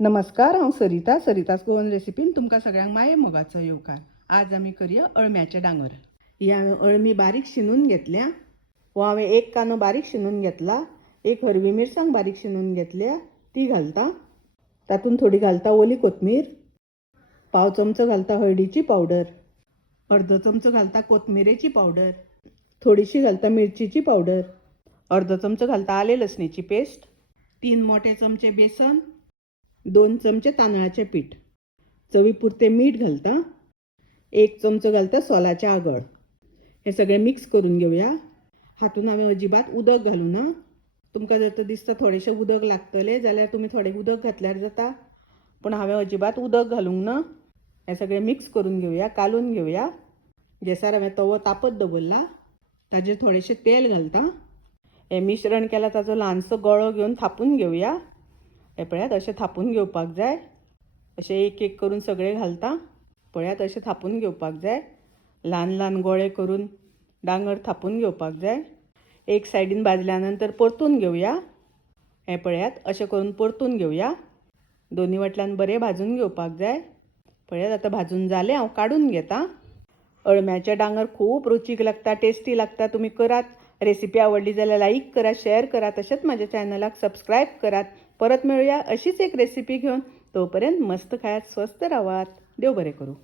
नमस्कार, हांव सरितास गोवन रेसिपीन तुमकां सगळ्यांक माये मोगाचो येवकार। आज आमी करया अळम्याचे डांगर। ही हांवें अळमी बारीक शिनून घेतल्या। हो हांवें एक कांदो बारीक शिनून घेतला, एक हरवी मिरसांग बारीक शिनून घेतल्या, ती घालता। तातूंत थोडी घालता ओली कोथमीर, पाव चमचो घालता हळदीची पावडर, अर्दो चमचो घालता कोथमिरेची पावडर, थोडीशी घालता मिरचीची पावडर, अर्दो चमचो घालता आले लसणेची पेस्ट, 3 मोठे चमचे बेसन, 2 चमचे तांदळाचे पीठ, चवीपुरते मीठ घालता, 1 चमचो घालता सोलाचे आगळ। हे सगळे मिक्स करून घेऊया। हातून हांवें अजिबात उदक घालूना। तुमकां जर तर दिसता थोडेशें उदक लागतले जाल्यार तुमी थोडे उदक घातल्यार जाता, पण हांवें अजिबात उदक घालूंक ना। हे सगळे मिक्स करून घेऊया, कालून घेऊया। गॅसार हांवें तवो तापत दवरला, ताजेर थोडेशें तेल घालता। हे मिश्रण केला ताजो ल्हानसो गळो घेवन थापून घेऊया। हे पळयात अशें थापून घेवपाक जाय। अशें एक एक करून सगळे घालता। पळयात अशें थापून घेवपाक जाय। ल्हान ल्हान गोळे करून डांगर थापून घेवपाक जाय। एक सायडीन भाजल्या नंतर परतून घेऊया। हे पळयात अशें करून परतून घेऊया। दोन्ही वाटल्यान बरें भाजून घेवपाक जाय। पळयात आतां भाजून जालें, हांव काढून घेता। अळम्याचे डांगर खूब रुचीक लागता, टेस्टी लागता। तुम्ही करात। रेसिपी आवडली जाल्यार लाईक करा, शेअर करा, तशेंच माझ्या चॅनलाक सबस्क्राईब करात। परत मिळूया अशीच एक रेसिपी घेऊन। तोपर्यंत मस्त खायात, स्वस्त राहात। देव बरें करूं।